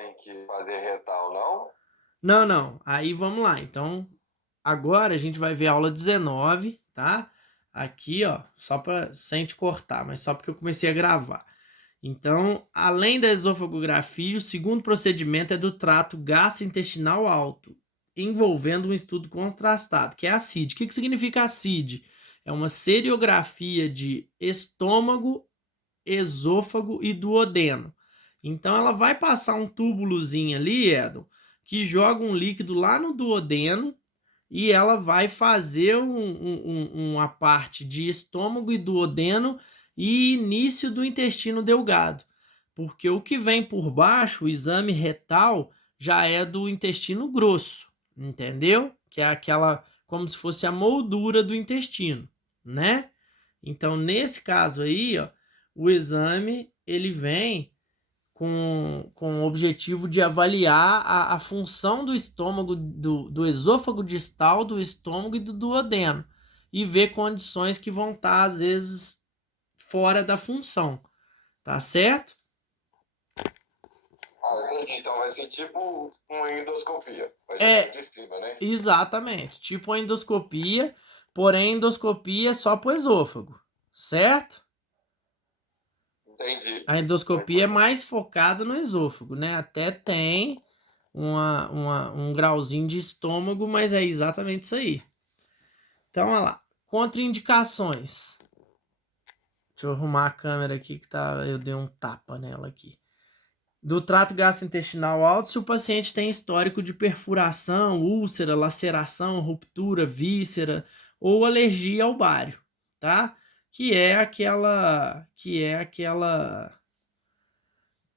tem que fazer retal, não? Não, não. Aí vamos lá. Então, agora a gente vai ver a aula 19, tá? Aqui, ó, só para sem te cortar, mas só porque eu comecei a gravar. Então, além da esofagografia, o segundo procedimento é do trato gastrointestinal alto, envolvendo um estudo contrastado, que é a CID. O que significa a CID? É uma seriografia de estômago, esôfago e duodeno. Então, ela vai passar um túbulozinho ali, Edon, que joga um líquido lá no duodeno e ela vai fazer uma parte de estômago e duodeno e início do intestino delgado. Porque o que vem por baixo, o exame retal, já é do intestino grosso, entendeu? Que é aquela, como se fosse a moldura do intestino, né? Então, nesse caso aí, ó, o exame, ele vem com o objetivo de avaliar a função do estômago, do esôfago distal, do estômago e do duodeno, e ver condições que vão estar, às vezes, fora da função, tá certo? Ah, entendi. Então vai ser tipo uma endoscopia. Vai jogar É, de cima, né? exatamente, tipo a endoscopia, porém endoscopia é só pro esôfago, certo? Entendi. A endoscopia é mais focada no esôfago, né? Até tem um grauzinho de estômago, mas é exatamente isso aí. Então, olha lá. Contraindicações. Deixa eu arrumar a câmera aqui que tá. Eu dei um tapa nela aqui. Do trato gastrointestinal alto, se o paciente tem histórico de perfuração, úlcera, laceração, ruptura, víscera ou alergia ao bário, tá? Que é aquela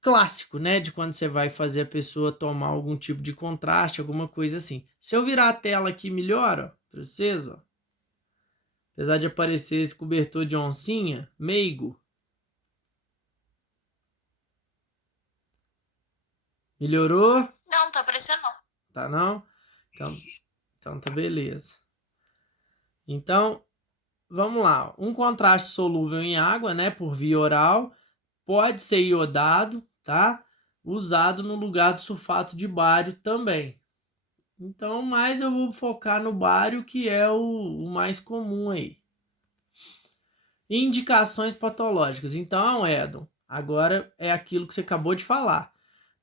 clássico, né, de quando você vai fazer a pessoa tomar algum tipo de contraste, alguma coisa assim. Se eu virar a tela aqui, melhora para vocês, ó. Apesar de aparecer esse cobertor de oncinha, meigo. Melhorou? Não, não tá aparecendo não. Tá não? Então tá beleza. Então, vamos lá. Um contraste solúvel em água, né, por via oral, pode ser iodado, tá? Usado no lugar do sulfato de bário também. Então, mais eu vou focar no bário, que é o mais comum aí. Indicações patológicas. Então, Edon, agora é aquilo que você acabou de falar.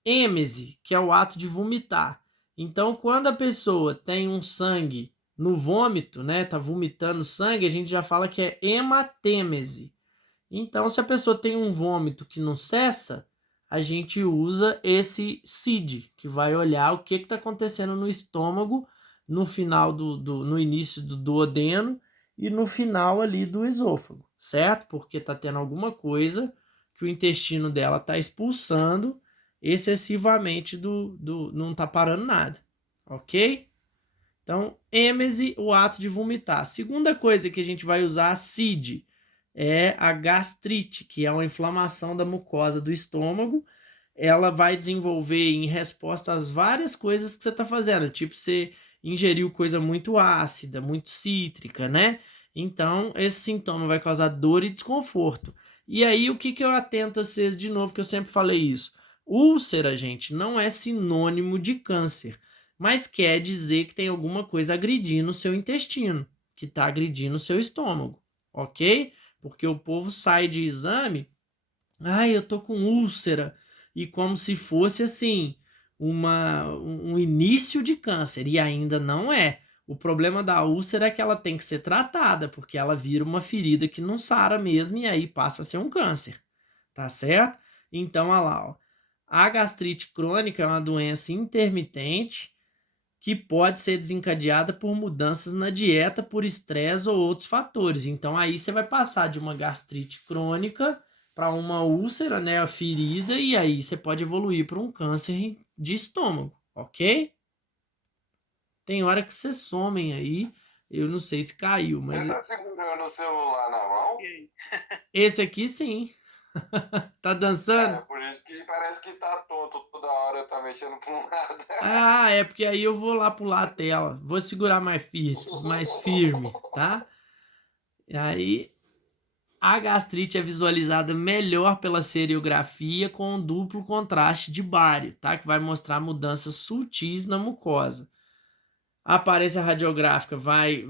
Êmese, que é o ato de vomitar. Então, quando a pessoa tem um sangue no vômito, né, tá vomitando sangue, a gente já fala que é hematêmese. Então, se a pessoa tem um vômito que não cessa, a gente usa esse CID, que vai olhar o que está acontecendo no estômago, no final no início do duodeno e no final ali do esôfago, certo? Porque está tendo alguma coisa que o intestino dela está expulsando excessivamente não está parando nada, ok? Então, êmese, o ato de vomitar. Segunda coisa que a gente vai usar, a CID, é a gastrite, que é uma inflamação da mucosa do estômago. Ela vai desenvolver em resposta às várias coisas que você está fazendo, tipo você ingeriu coisa muito ácida, muito cítrica, né? Então, esse sintoma vai causar dor e desconforto. E aí, o que eu atento a vocês de novo, que eu sempre falei isso? Úlcera, gente, não é sinônimo de câncer, mas quer dizer que tem alguma coisa agredindo o seu intestino, que está agredindo o seu estômago, ok? Porque o povo sai de exame, eu tô com úlcera, e como se fosse assim, um início de câncer, e ainda não é. O problema da úlcera é que ela tem que ser tratada, porque ela vira uma ferida que não sara mesmo, e aí passa a ser um câncer, tá certo? Então, olha lá, ó. A gastrite crônica é uma doença intermitente que pode ser desencadeada por mudanças na dieta, por estresse ou outros fatores. Então aí você vai passar de uma gastrite crônica para uma úlcera, né, a ferida, e aí você pode evoluir para um câncer de estômago, ok? Tem hora que vocês somem aí, eu não sei se caiu, mas Você tá segurando o celular na mão? esse aqui sim. Tá dançando? É, por isso que parece que tá tonto toda hora, tá mexendo pra um lado. Ah, é porque aí eu vou lá pular a tela. Vou segurar mais firme, tá? E aí A gastrite é visualizada melhor pela seriografia com um duplo contraste de bário, tá? Que vai mostrar mudanças sutis na mucosa. A aparência radiográfica vai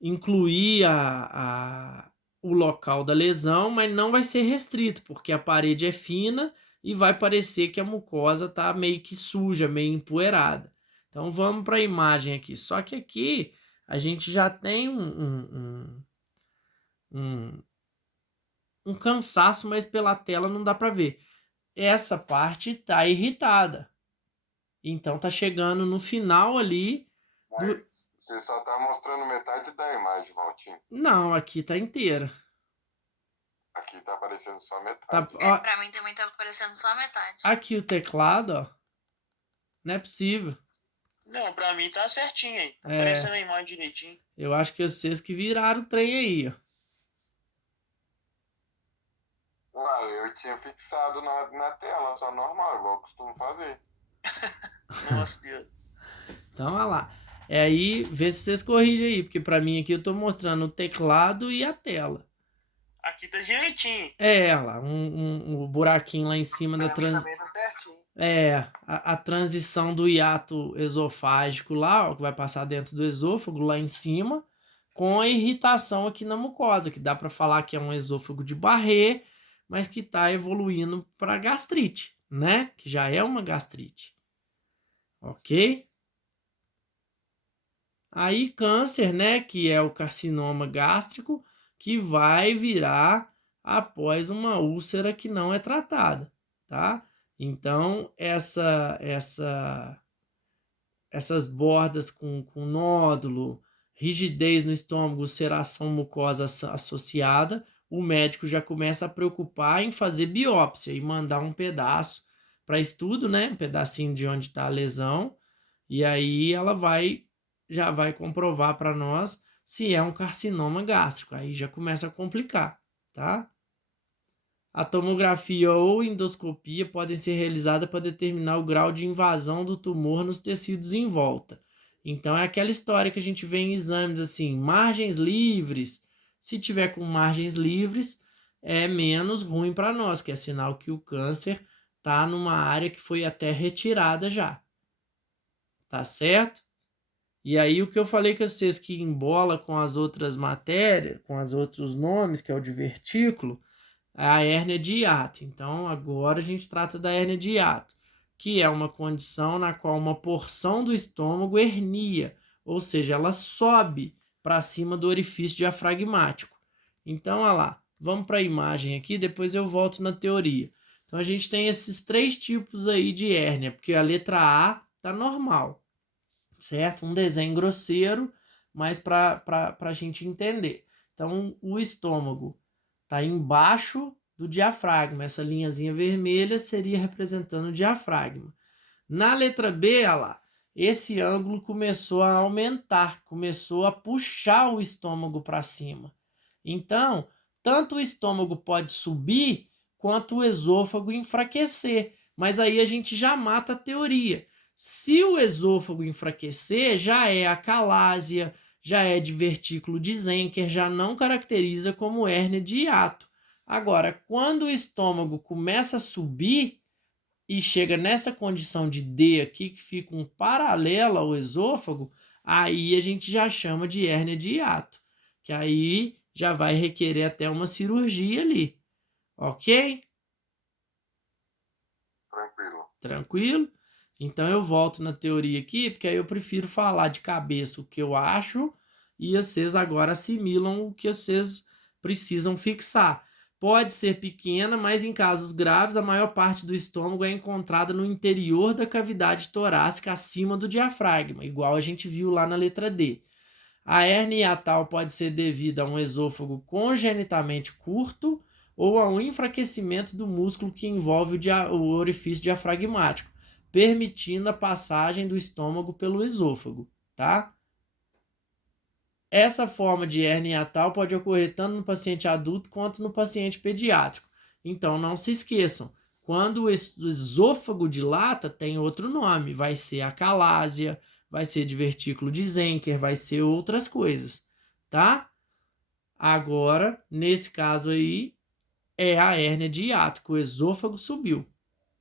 incluir o local da lesão, mas não vai ser restrito, porque a parede é fina e vai parecer que a mucosa está meio que suja, meio empoeirada. Então vamos para a imagem aqui. Só que aqui a gente já tem um cansaço, mas pela tela não dá para ver. Essa parte está irritada. Então tá chegando no final ali. Mas você só tá mostrando metade da imagem, Valtinho. Não, aqui tá inteira. Aqui tá aparecendo só Tá, metade. ó, Pra mim também tá aparecendo só a metade. aqui o teclado, ó. Não é possível. Não, pra mim tá certinho aí. Tá É. aparecendo a imagem direitinho. Eu acho que vocês que viraram o trem aí, ó. Ué, eu tinha fixado na tela, só normal, igual eu costumo fazer. Nossa, Deus. Então, olha lá. É aí, vê se vocês corrigem aí, porque pra mim aqui eu tô mostrando o teclado e a tela. Aqui tá direitinho. É, olha lá, um buraquinho lá em cima da Pra mim também tá certinho. a transição do hiato esofágico lá, ó, que vai passar dentro do esôfago lá em cima, com a irritação aqui na mucosa, que dá para falar que é um esôfago de Barré, mas que está evoluindo para gastrite, né? Que já é uma gastrite. Ok? Aí câncer, né? Que é o carcinoma gástrico, que vai virar após uma úlcera que não é tratada, tá? Então, essas bordas com nódulo, rigidez no estômago, ulceração mucosa associada, o médico já começa a preocupar em fazer biópsia e mandar um pedaço para estudo, né? Um pedacinho de onde está a lesão, e aí ela já vai comprovar para nós se é um carcinoma gástrico. Aí já começa a complicar, tá? A tomografia ou endoscopia podem ser realizadas para determinar o grau de invasão do tumor nos tecidos em volta. Então é aquela história que a gente vê em exames assim, margens livres. Se tiver com margens livres, é menos ruim para nós, que é sinal que o câncer está numa área que foi até retirada já. Tá certo? E aí o que eu falei com vocês que embola com as outras matérias, com os outros nomes, que é o divertículo, é a hérnia de hiato. Então agora a gente trata da hérnia de hiato, que é uma condição na qual uma porção do estômago hernia, ou seja, ela sobe para cima do orifício diafragmático. Então, olha lá, vamos para a imagem aqui, depois eu volto na teoria. Então a gente tem esses 3 tipos aí de hérnia, porque a letra A tá normal, certo? Um desenho grosseiro, mas para a gente entender. Então, o estômago está embaixo do diafragma. Essa linhazinha vermelha seria representando o diafragma. Na letra B, olha lá, esse ângulo começou a aumentar, começou a puxar o estômago para cima. Então, tanto o estômago pode subir, quanto o esôfago enfraquecer. Mas aí a gente já mata a teoria. Se o esôfago enfraquecer, já é acalásia, já é divertículo de Zenker, já não caracteriza como hérnia de hiato. Agora, quando o estômago começa a subir e chega nessa condição de D aqui, que fica um paralelo ao esôfago, aí a gente já chama de hérnia de hiato, que aí já vai requerer até uma cirurgia ali. Ok? Tranquilo. Tranquilo? Então eu volto na teoria aqui, porque aí eu prefiro falar de cabeça o que eu acho e vocês agora assimilam o que vocês precisam fixar. Pode ser pequena, mas em casos graves a maior parte do estômago é encontrada no interior da cavidade torácica acima do diafragma, igual a gente viu lá na letra D. A hérnia hiatal pode ser devida a um esôfago congenitamente curto ou a um enfraquecimento do músculo que envolve o orifício diafragmático, permitindo a passagem do estômago pelo esôfago, tá? Essa forma de hérnia hiatal pode ocorrer tanto no paciente adulto quanto no paciente pediátrico. Então, não se esqueçam, quando o esôfago dilata, tem outro nome, vai ser acalásia, vai ser divertículo de Zenker, vai ser outras coisas, tá? Agora, nesse caso aí, é a hérnia de hiato, que o esôfago subiu,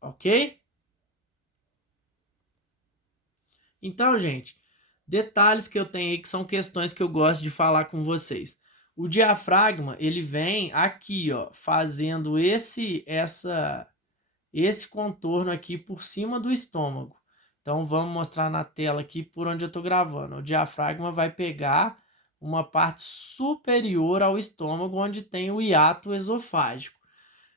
ok? Então, gente, detalhes que eu tenho aí que são questões que eu gosto de falar com vocês. O diafragma, ele vem aqui, ó, fazendo esse contorno aqui por cima do estômago. Então, vamos mostrar na tela aqui por onde eu estou gravando. O diafragma vai pegar uma parte superior ao estômago, onde tem o hiato esofágico.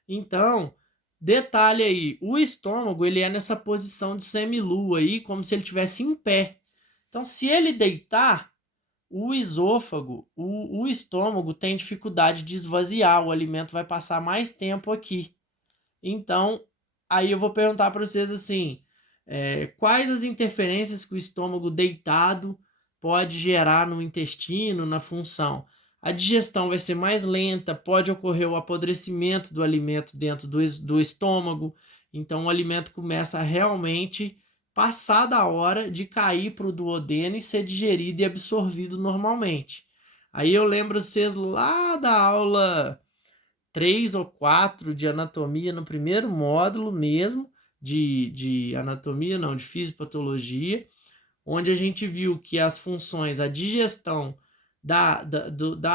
Então, detalhe aí, o estômago ele é nessa posição de semilua aí, como se ele estivesse em pé. Então, se ele deitar, o esôfago, o estômago tem dificuldade de esvaziar, o alimento vai passar mais tempo aqui. Então, aí eu vou perguntar para vocês assim, quais as interferências que o estômago deitado pode gerar no intestino, na função? A digestão vai ser mais lenta, pode ocorrer o apodrecimento do alimento dentro do estômago, então o alimento começa a realmente passar da hora de cair para o duodeno e ser digerido e absorvido normalmente. Aí eu lembro vocês lá da aula 3 ou 4 de anatomia no primeiro módulo mesmo, de anatomia, não, de fisiopatologia, onde a gente viu que as funções, a digestão da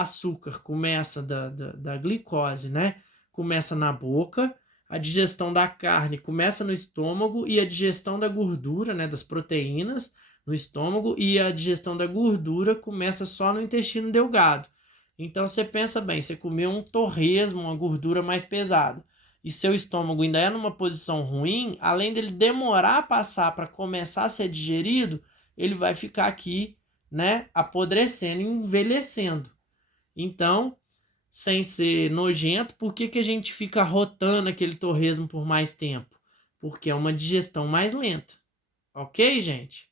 açúcar começa, da glicose, né? Começa na boca, a digestão da carne começa no estômago e a digestão da gordura, né? Das proteínas no estômago e a digestão da gordura começa só no intestino delgado. Então você pensa bem, você comeu um torresmo, uma gordura mais pesada, e seu estômago ainda é numa posição ruim, além dele demorar a passar para começar a ser digerido, ele vai ficar aqui, né, apodrecendo e envelhecendo. Então, sem ser nojento, por que a gente fica rotando aquele torresmo por mais tempo? Porque é uma digestão mais lenta. Ok, gente?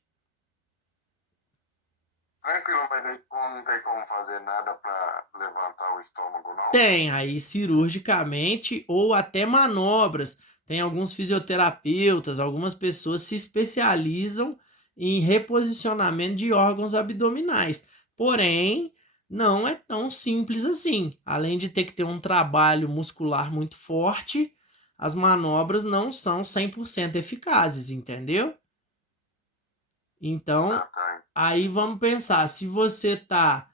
Tranquilo, mas aí não tem como fazer nada pra levantar o estômago, não? Tem, aí cirurgicamente ou até manobras. Tem alguns fisioterapeutas, algumas pessoas se especializam em reposicionamento de órgãos abdominais. Porém, não é tão simples assim. Além de ter que ter um trabalho muscular muito forte, as manobras não são 100% eficazes, entendeu? Então, Ah, tá. aí vamos pensar, se você está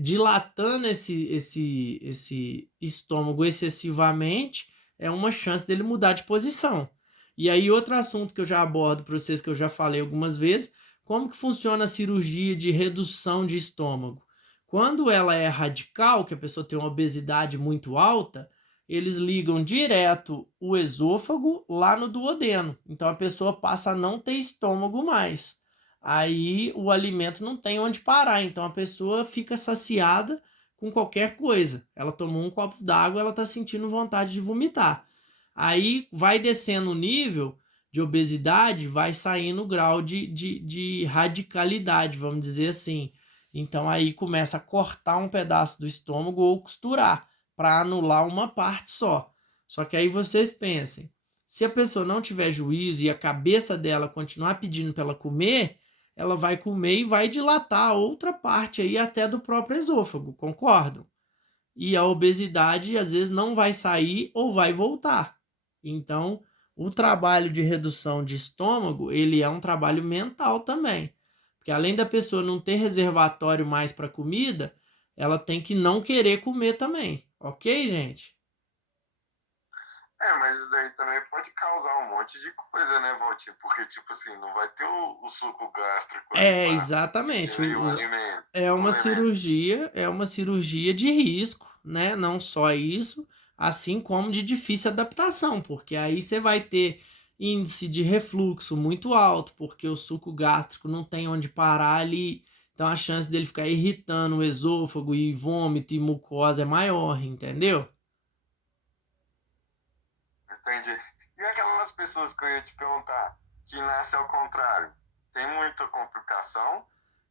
dilatando esse estômago excessivamente, é uma chance dele mudar de posição. E aí, outro assunto que eu já abordo para vocês, que eu já falei algumas vezes, como que funciona a cirurgia de redução de estômago? Quando ela é radical, que a pessoa tem uma obesidade muito alta, eles ligam direto o esôfago lá no duodeno. Então a pessoa passa a não ter estômago mais. Aí o alimento não tem onde parar. Então a pessoa fica saciada com qualquer coisa. Ela tomou um copo d'água, ela está sentindo vontade de vomitar. Aí vai descendo o nível de obesidade, vai saindo o grau de radicalidade, vamos dizer assim. Então aí começa a cortar um pedaço do estômago ou costurar para anular uma parte só. Só que aí vocês pensem, se a pessoa não tiver juízo e a cabeça dela continuar pedindo para ela comer, ela vai comer e vai dilatar outra parte aí até do próprio esôfago, concordam? E a obesidade às vezes não vai sair ou vai voltar. Então, o trabalho de redução de estômago, ele é um trabalho mental também. Porque além da pessoa não ter reservatório mais para comida, ela tem que não querer comer também. Ok, gente? Mas isso daí também pode causar um monte de coisa, né, Valtinho? Porque, tipo assim, não vai ter o suco gástrico ali pra Exatamente. digerir o alimento. É O uma alimento. cirurgia de risco, né? Não só isso, assim como de difícil adaptação, porque aí você vai ter índice de refluxo muito alto, porque o suco gástrico não tem onde parar ali, então a chance dele ficar irritando o esôfago e vômito e mucosa é maior, entendeu? Entendi. E aquelas pessoas que eu ia te perguntar, que nasce ao contrário, tem muita complicação?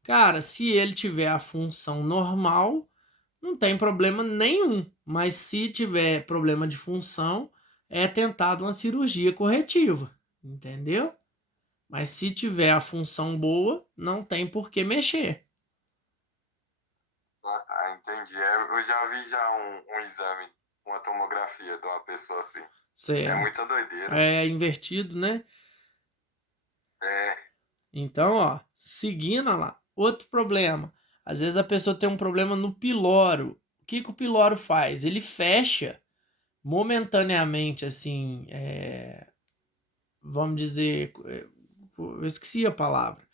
Cara, se ele tiver a função normal, não tem problema nenhum. Mas se tiver problema de função, é tentado uma cirurgia corretiva, entendeu? Mas se tiver a função boa, não tem por que mexer. Entendi. Eu já vi já um exame, uma tomografia de uma pessoa assim. É Certo. muita doideira. É invertido, né? É, Então, ó, seguindo ó lá, outro problema. Às vezes a pessoa tem um problema no piloro. O que o piloro faz? Ele fecha momentaneamente, assim, vamos dizer, eu esqueci a palavra.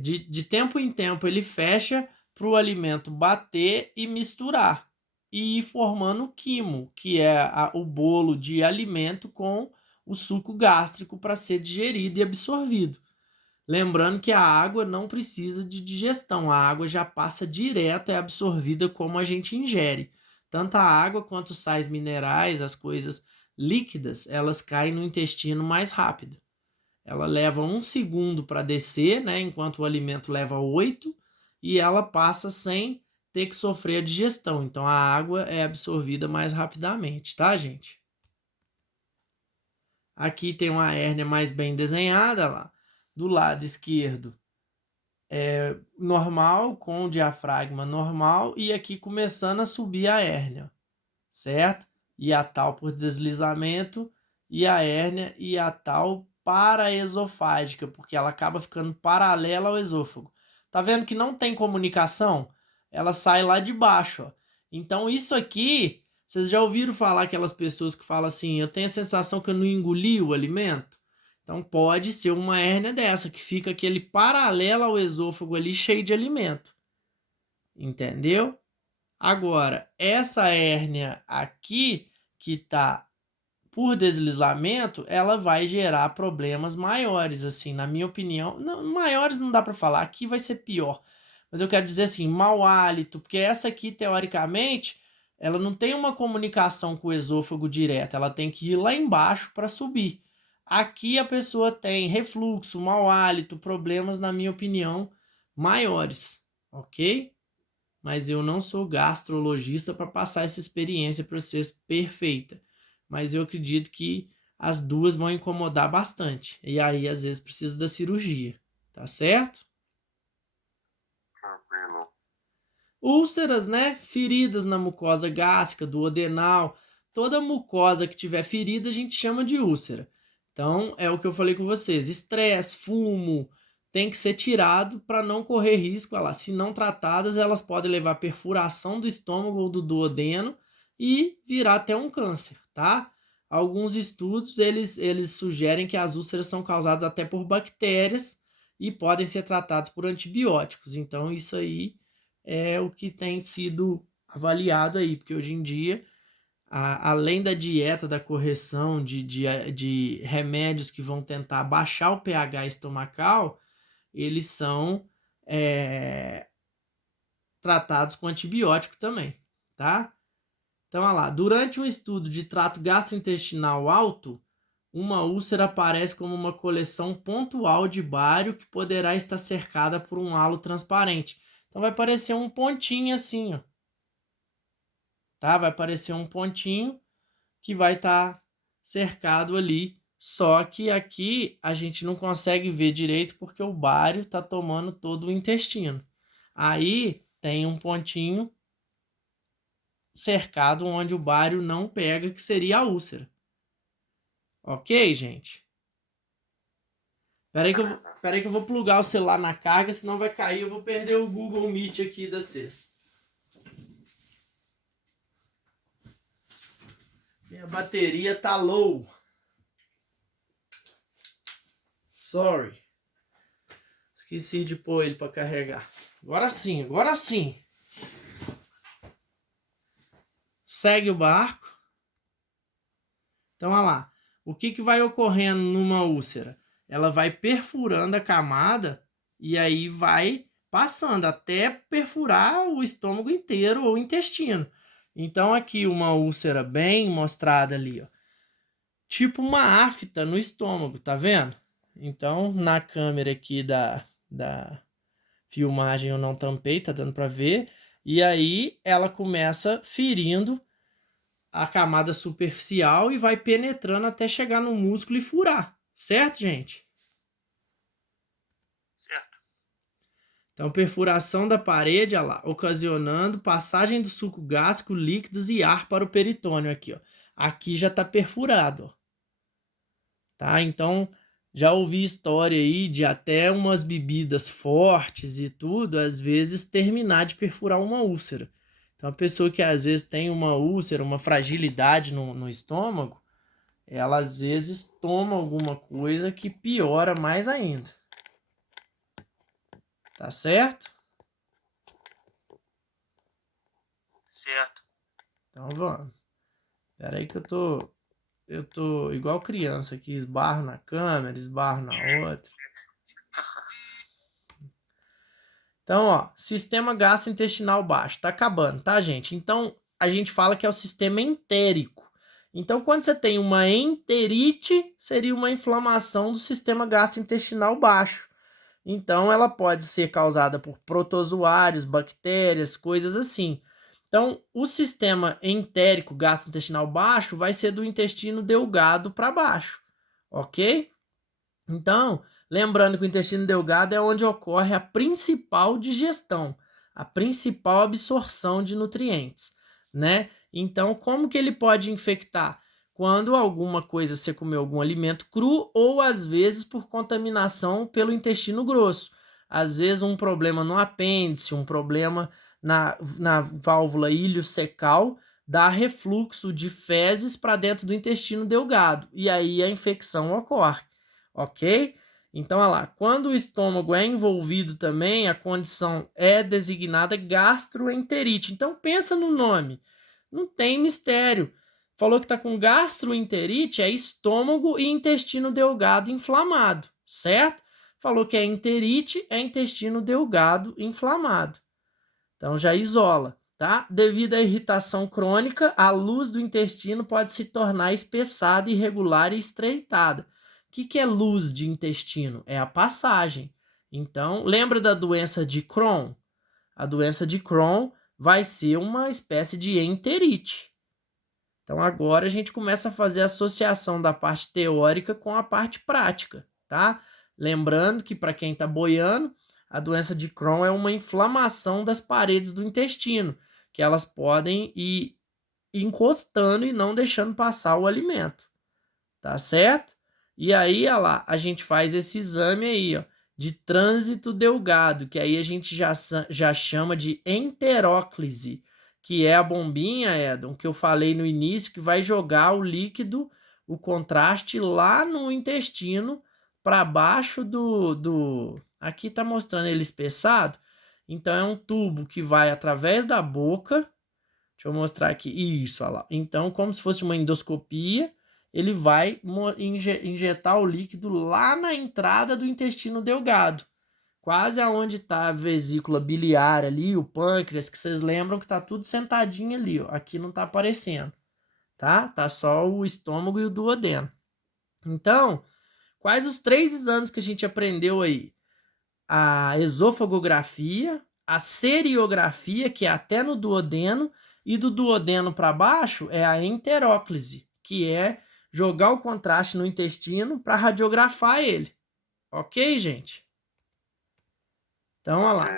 De tempo em tempo ele fecha para o alimento bater e misturar e ir formando o quimo, que é o bolo de alimento com o suco gástrico para ser digerido e absorvido. Lembrando que a água não precisa de digestão, a água já passa direto, é absorvida como a gente ingere. Tanto a água quanto os sais minerais, as coisas líquidas, elas caem no intestino mais rápido. Ela leva 1 segundo para descer, né, enquanto o alimento leva 8, e ela passa sem ter que sofrer a digestão. Então a água é absorvida mais rapidamente, tá, gente? Aqui tem uma hérnia mais bem desenhada lá. Do lado esquerdo é normal, com o diafragma normal, e aqui começando a subir a hérnia, certo? Hiatal por deslizamento, e a hérnia hiatal paraesofágica, porque ela acaba ficando paralela ao esôfago. Tá vendo que não tem comunicação? Ela sai lá de baixo, ó. Então isso aqui, vocês já ouviram falar aquelas pessoas que falam assim, eu tenho a sensação que eu não engoli o alimento? Então pode ser uma hérnia dessa, que fica aquele paralelo ao esôfago ali, cheio de alimento. Entendeu? Agora, essa hérnia aqui, que tá por deslizamento, ela vai gerar problemas maiores, assim, na minha opinião. Não, maiores não dá para falar, aqui vai ser pior. Mas eu quero dizer assim, mau hálito, porque essa aqui, teoricamente, ela não tem uma comunicação com o esôfago direta, ela tem que ir lá embaixo para subir. Aqui a pessoa tem refluxo, mau hálito, problemas, na minha opinião, maiores, ok? Mas eu não sou gastrologista para passar essa experiência para vocês perfeita. Mas eu acredito que as duas vão incomodar bastante. E aí, às vezes, precisa da cirurgia. Tá certo? tranquilo. Úlceras, né? Feridas na mucosa gástrica, do duodenal. Toda mucosa que tiver ferida, a gente chama de úlcera. Então, é o que eu falei com vocês. Estresse, fumo, tem que ser tirado para não correr risco. Olha lá, se não tratadas, elas podem levar a perfuração do estômago ou do duodeno e virar até um câncer, tá? Alguns estudos, eles sugerem que as úlceras são causadas até por bactérias e podem ser tratadas por antibióticos. Então, isso aí é o que tem sido avaliado aí, porque hoje em dia, além da dieta, da correção de remédios que vão tentar baixar o pH estomacal, eles são tratados com antibiótico também, tá? Então, olha lá, durante um estudo de trato gastrointestinal alto, uma úlcera aparece como uma coleção pontual de bário que poderá estar cercada por um halo transparente. Então vai aparecer um pontinho assim, ó. Tá? Vai aparecer um pontinho que vai estar cercado ali. Só que aqui a gente não consegue ver direito porque o bário está tomando todo o intestino. Aí tem um pontinho cercado onde o bário não pega, que seria a úlcera. Ok, gente? Peraí que eu vou plugar o celular na carga, senão vai cair, eu vou perder o Google Meet aqui da vocês. Minha bateria tá low. Sorry. Esqueci de pôr ele para carregar. Agora sim, agora sim. Segue o barco. Então, olha lá. O que vai ocorrendo numa úlcera? Ela vai perfurando a camada e aí vai passando até perfurar o estômago inteiro ou o intestino. Então, aqui uma úlcera bem mostrada ali, ó. Tipo uma afta no estômago, tá vendo? Então, na câmera aqui da filmagem eu não tampei, tá dando para ver. E aí ela começa ferindo a camada superficial e vai penetrando até chegar no músculo e furar. Certo, gente? Certo. Então, perfuração da parede, olha lá, ocasionando passagem do suco gástrico, líquidos e ar para o peritônio aqui, ó. Aqui já está perfurado, ó. Tá? Então, já ouvi história aí de até umas bebidas fortes e tudo, às vezes terminar de perfurar uma úlcera. Então, a pessoa que às vezes tem uma úlcera, uma fragilidade no estômago, ela às vezes toma alguma coisa que piora mais ainda. Tá certo? Certo. Então vamos. Espera aí que eu tô igual criança aqui, esbarro na câmera, esbarro na outra. Então, ó, sistema gastrointestinal baixo, tá acabando, tá, gente? Então, a gente fala que é o sistema entérico. Então, quando você tem uma enterite, seria uma inflamação do sistema gastrointestinal baixo. Então, ela pode ser causada por protozoários, bactérias, coisas assim. Então, o sistema entérico gastrointestinal baixo vai ser do intestino delgado para baixo, ok? Então, lembrando que o intestino delgado é onde ocorre a principal digestão, a principal absorção de nutrientes, né? Então, como que ele pode infectar? Quando alguma coisa você comeu algum alimento cru ou às vezes por contaminação pelo intestino grosso. Às vezes um problema no apêndice, um problema na válvula iliocecal dá refluxo de fezes para dentro do intestino delgado e aí a infecção ocorre, ok? Então, olha lá, quando o estômago é envolvido também, a condição é designada gastroenterite. Então, pensa no nome, não tem mistério. Falou que está com gastroenterite, é estômago e intestino delgado inflamado, certo? Falou que é enterite, é intestino delgado inflamado. Então já isola, tá? Devido à irritação crônica, a luz do intestino pode se tornar espessada, irregular e estreitada. O que é luz de intestino? É a passagem. Então, lembra da doença de Crohn? A doença de Crohn vai ser uma espécie de enterite. Então, agora a gente começa a fazer a associação da parte teórica com a parte prática, tá? Lembrando que, para quem está boiando, a doença de Crohn é uma inflamação das paredes do intestino, que elas podem ir encostando e não deixando passar o alimento, tá certo? E aí, olha lá, a gente faz esse exame aí, ó, de trânsito delgado, que aí a gente já chama de enteróclise, que é a bombinha, Edon, que eu falei no início, que vai jogar o líquido, o contraste lá no intestino, para baixo do... Aqui tá mostrando ele espessado. Então, é um tubo que vai através da boca. Deixa eu mostrar aqui. Isso, olha lá. Então, como se fosse uma endoscopia, ele vai injetar o líquido lá na entrada do intestino delgado. Quase aonde está a vesícula biliar ali, o pâncreas, que vocês lembram que está tudo sentadinho ali, ó. Aqui não está aparecendo, tá? Tá só o estômago e o duodeno. Então, quais os 3 exames que a gente aprendeu aí? A esofagografia, a seriografia, que é até no duodeno, e do duodeno para baixo é a enteróclise, que é jogar o contraste no intestino para radiografar ele. Ok, gente? Então, olha lá.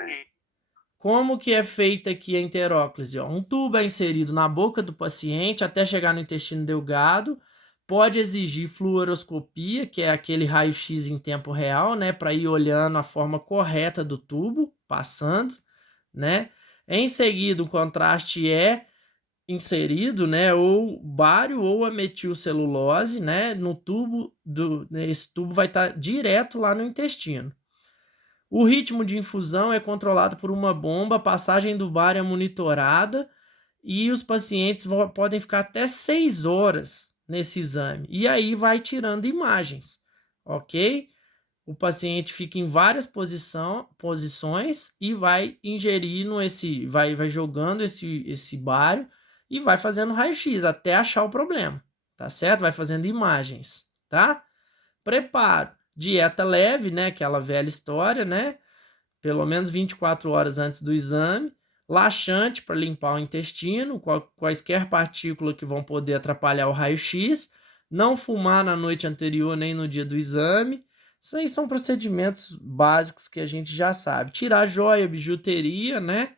Como que é feita aqui a enteróclise? Um tubo é inserido na boca do paciente até chegar no intestino delgado. Pode exigir fluoroscopia, que é aquele raio-x em tempo real, né, para ir olhando a forma correta do tubo, passando, né? Em seguida, o contraste é inserido, né, ou bário ou a metilcelulose, né, no tubo esse tubo vai estar direto lá no intestino. O ritmo de infusão é controlado por uma bomba, a passagem do bário é monitorada e os pacientes podem ficar até 6 horas nesse exame. E aí vai tirando imagens, ok? O paciente fica em várias posições e vai ingerindo vai jogando esse bário e vai fazendo raio-x até achar o problema, tá certo? Vai fazendo imagens, tá? Preparo. Dieta leve, né? Aquela velha história, né? Pelo menos 24 horas antes do exame. Laxante para limpar o intestino, quaisquer partículas que vão poder atrapalhar o raio-x. Não fumar na noite anterior nem no dia do exame. Isso aí são procedimentos básicos que a gente já sabe. Tirar joia, bijuteria, né?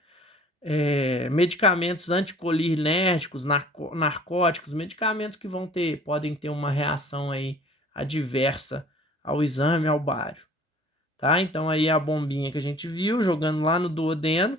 Medicamentos anticolinérgicos, narcóticos, medicamentos que podem ter uma reação aí adversa ao exame, ao bário, tá? Então aí a bombinha que a gente viu, jogando lá no duodeno,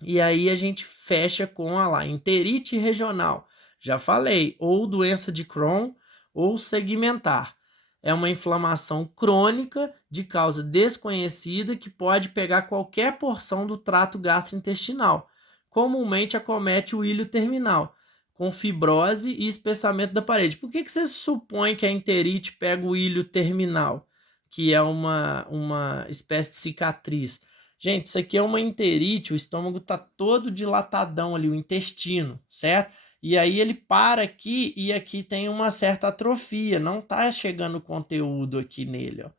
e aí a gente fecha com a lá, enterite regional. Já falei, ou doença de Crohn ou segmentar. É uma inflamação crônica de causa desconhecida que pode pegar qualquer porção do trato gastrointestinal. Comumente acomete o ilho terminal, com fibrose e espessamento da parede. Por que você supõe que a enterite pega o ilho terminal, que é uma espécie de cicatriz? Gente, isso aqui é uma enterite, o estômago está todo dilatadão ali, o intestino, certo? E aí ele para aqui e aqui tem uma certa atrofia, não está chegando conteúdo aqui nele, ó.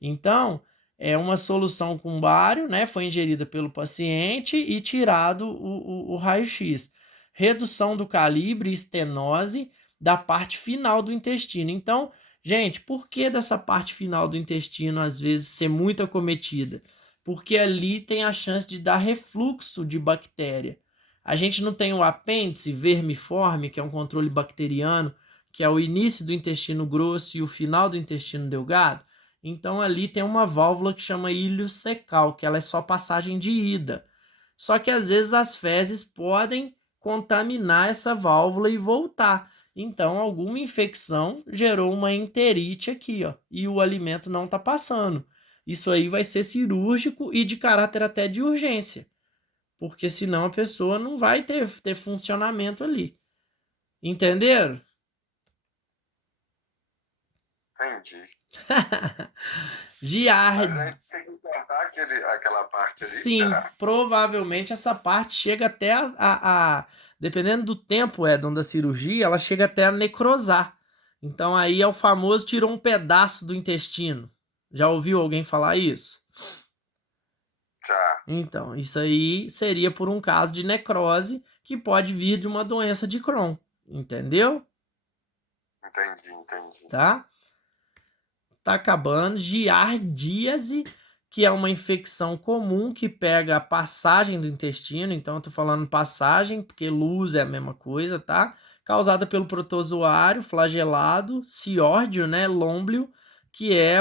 Então, é uma solução com bário, né? Foi ingerida pelo paciente e tirado o raio-x. Redução do calibre, estenose da parte final do intestino. Então, gente, por que dessa parte final do intestino às vezes ser muito acometida? Porque ali tem a chance de dar refluxo de bactéria. A gente não tem o apêndice vermiforme, que é um controle bacteriano, que é o início do intestino grosso e o final do intestino delgado. Então ali tem uma válvula que chama ilho secal, que ela é só passagem de ida. Só que às vezes as fezes podem contaminar essa válvula e voltar. Então alguma infecção gerou uma enterite aqui, ó, e o alimento não está passando. Isso aí vai ser cirúrgico e de caráter até de urgência, porque senão a pessoa não vai ter funcionamento ali. Entenderam? Entendi. Giardia. Mas aí tem que cortar aquela parte ali, Sim, será? provavelmente essa parte chega até dependendo do tempo, Edson, da cirurgia, ela chega até a necrosar. Então aí é o famoso tirou um pedaço do intestino. Já ouviu alguém falar isso? Já. Então, isso aí seria por um caso de necrose que pode vir de uma doença de Crohn, entendeu? Entendi. Tá? Tá acabando. Giardíase, que é uma infecção comum que pega a passagem do intestino. Então, eu tô falando passagem, porque luz é a mesma coisa, tá? Causada pelo protozoário flagelado, ciórdio, né? Lômblio, que é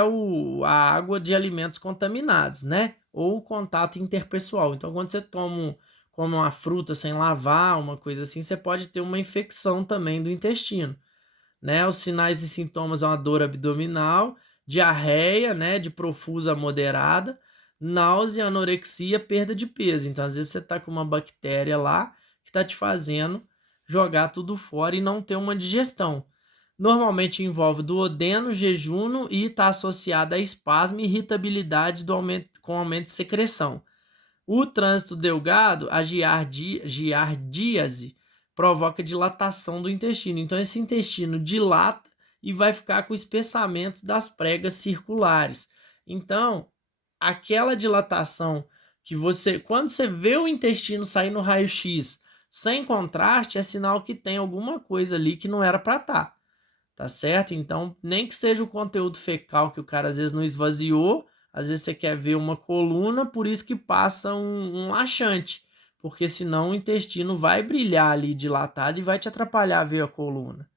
a água de alimentos contaminados, né? Ou o contato interpessoal. Então, quando você come uma fruta sem lavar, uma coisa assim, você pode ter uma infecção também do intestino, né? Os sinais e sintomas são uma dor abdominal, diarreia, né, de profusa a moderada, náusea, anorexia, perda de peso. Então, às vezes você tá com uma bactéria lá que tá te fazendo jogar tudo fora e não ter uma digestão. Normalmente envolve duodeno, jejum e está associada a espasmo e irritabilidade com aumento de secreção. O trânsito delgado, a giardíase, provoca dilatação do intestino. Então, esse intestino dilata e vai ficar com o espessamento das pregas circulares. Então, aquela dilatação que quando você vê o intestino sair no raio-x sem contraste, é sinal que tem alguma coisa ali que não era para estar. Tá certo? Então, nem que seja o conteúdo fecal que o cara às vezes não esvaziou, às vezes você quer ver uma coluna, por isso que passa um laxante, porque senão o intestino vai brilhar ali dilatado e vai te atrapalhar a ver a coluna.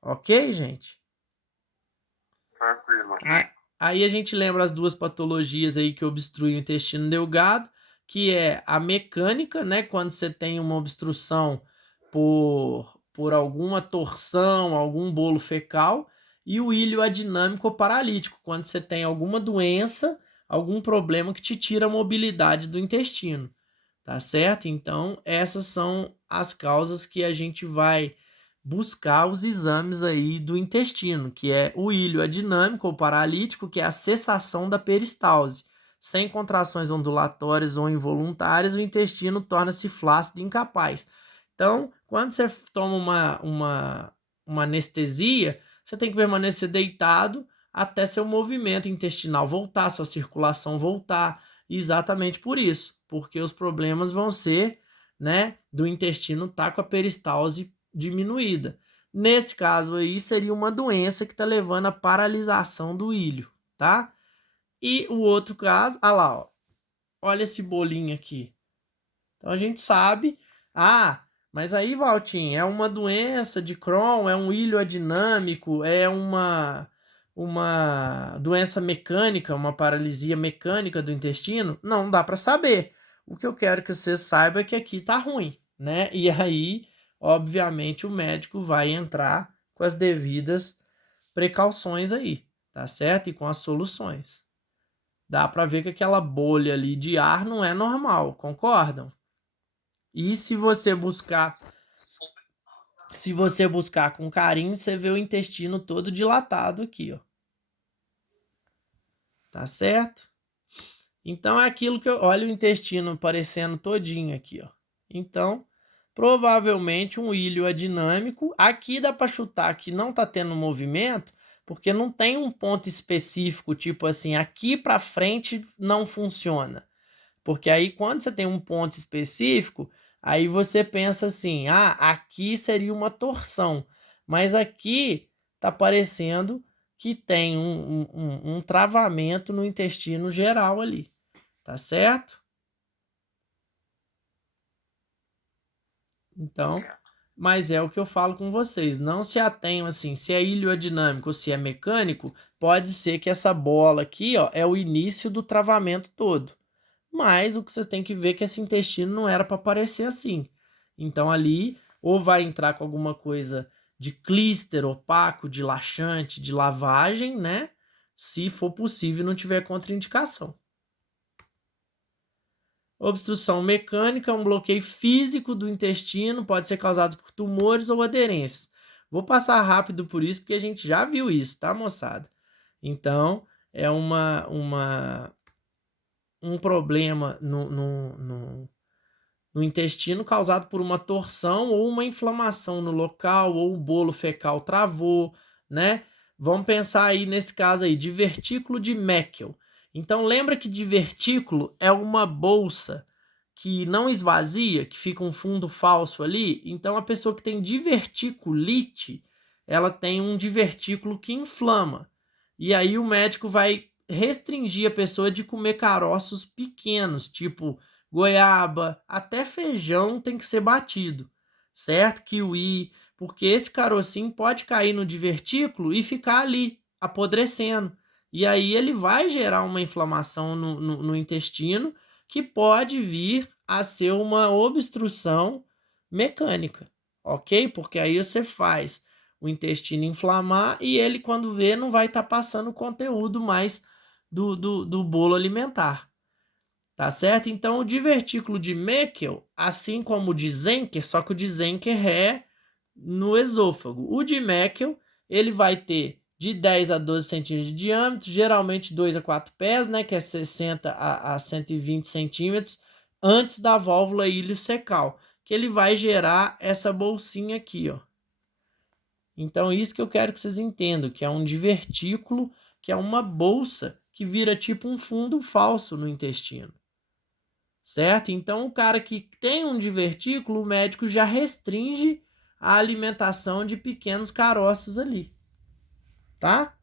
Ok, gente? Tranquilo. Aí a gente lembra as duas patologias aí que obstruem o intestino delgado, que é a mecânica, né? Quando você tem uma obstrução por alguma torção, algum bolo fecal, e o ilho adinâmico ou paralítico, quando você tem alguma doença, algum problema que te tira a mobilidade do intestino, tá certo? Então, essas são as causas que a gente vai buscar os exames aí do intestino, que é o ilho adinâmico ou paralítico, que é a cessação da peristalse. Sem contrações ondulatórias ou involuntárias, o intestino torna-se flácido e incapaz. Então, quando você toma uma anestesia, você tem que permanecer deitado até seu movimento intestinal voltar, sua circulação voltar. Exatamente por isso, porque os problemas vão ser, né, do intestino estar com a peristalse diminuída. Nesse caso aí, seria uma doença que está levando à paralisação do ilho, tá? E o outro caso, olha lá, ó. Olha esse bolinho aqui. Então a gente sabe, mas aí, Valtinho, é uma doença de Crohn, é um ilho adinâmico, é uma doença mecânica, uma paralisia mecânica do intestino? Não dá para saber. O que eu quero que você saiba é que aqui tá ruim, né? E aí, obviamente, o médico vai entrar com as devidas precauções aí, tá certo? E com as soluções. Dá para ver que aquela bolha ali de ar não é normal, concordam? E se você buscar com carinho, você vê o intestino todo dilatado aqui, ó. Tá certo? Então é aquilo que olha o intestino aparecendo todinho aqui, ó. Então, provavelmente um ilho adinâmico. Aqui dá para chutar que não tá tendo movimento, porque não tem um ponto específico, tipo assim, aqui para frente não funciona. Porque aí quando você tem um ponto específico, aí você pensa assim, aqui seria uma torção, mas aqui tá parecendo que tem um travamento no intestino geral ali, tá certo? Então, Certo. mas é o que eu falo com vocês, não se atenham assim, se é ilioadinâmico ou se é mecânico, pode ser que essa bola aqui, ó, é o início do travamento todo. Mas o que vocês têm que ver é que esse intestino não era para aparecer assim. Então ali ou vai entrar com alguma coisa de clíster opaco, de laxante, de lavagem, né? Se for possível e não tiver contraindicação. Obstrução mecânica é um bloqueio físico do intestino, pode ser causado por tumores ou aderências. Vou passar rápido por isso porque a gente já viu isso, tá, moçada? Então, é um problema no intestino causado por uma torção ou uma inflamação no local, ou o bolo fecal travou, né? Vamos pensar aí nesse caso aí, divertículo de Meckel. Então lembra que divertículo é uma bolsa que não esvazia, que fica um fundo falso ali? Então a pessoa que tem diverticulite, ela tem um divertículo que inflama. E aí o médico vai restringir a pessoa de comer caroços pequenos, tipo goiaba, até feijão tem que ser batido, certo? Kiwi, porque esse carocinho pode cair no divertículo e ficar ali, apodrecendo. E aí ele vai gerar uma inflamação no intestino que pode vir a ser uma obstrução mecânica, ok? Porque aí você faz o intestino inflamar e ele, quando vê, não vai estar passando o conteúdo mais do bolo alimentar. Tá certo? Então, o divertículo de Meckel, assim como o de Zenker, só que o de Zenker é no esôfago. O de Meckel, ele vai ter de 10 a 12 centímetros de diâmetro, geralmente 2 a 4 pés, né, que é 60 a 120 centímetros, antes da válvula iliocecal, que ele vai gerar essa bolsinha aqui, ó. Então, isso que eu quero que vocês entendam, que é um divertículo, que é uma bolsa que vira tipo um fundo falso no intestino. Certo? Então, o cara que tem um divertículo, o médico já restringe a alimentação de pequenos caroços ali. Tá?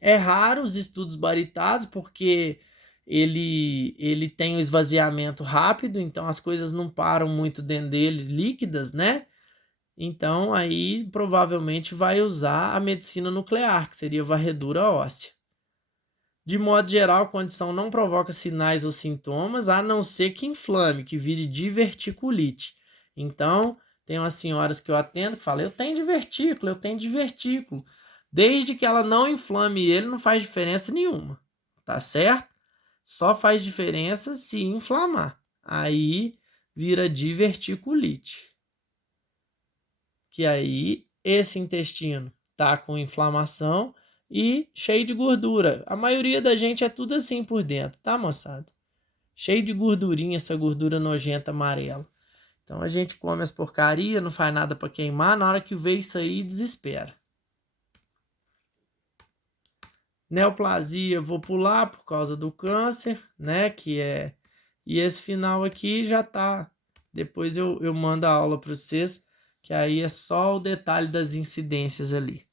É raro os estudos baritados, porque ele tem um esvaziamento rápido, então as coisas não param muito dentro dele, líquidas, né? Então, aí provavelmente vai usar a medicina nuclear, que seria varredura óssea. De modo geral, a condição não provoca sinais ou sintomas, a não ser que inflame, que vire diverticulite. Então, tem umas senhoras que eu atendo que falam, eu tenho divertículo. Desde que ela não inflame ele, não faz diferença nenhuma, tá certo? Só faz diferença se inflamar. Aí, vira diverticulite. Que aí, esse intestino tá com inflamação e cheio de gordura. A maioria da gente é tudo assim por dentro, tá, moçada? Cheio de gordurinha, essa gordura nojenta amarela. Então a gente come as porcarias, não faz nada para queimar, na hora que vê isso aí, desespera. Neoplasia, vou pular por causa do câncer, né, que é... E esse final aqui já tá... Depois eu mando a aula para vocês, que aí é só o detalhe das incidências ali.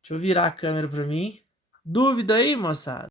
Deixa eu virar a câmera para mim. Dúvida aí, moçada?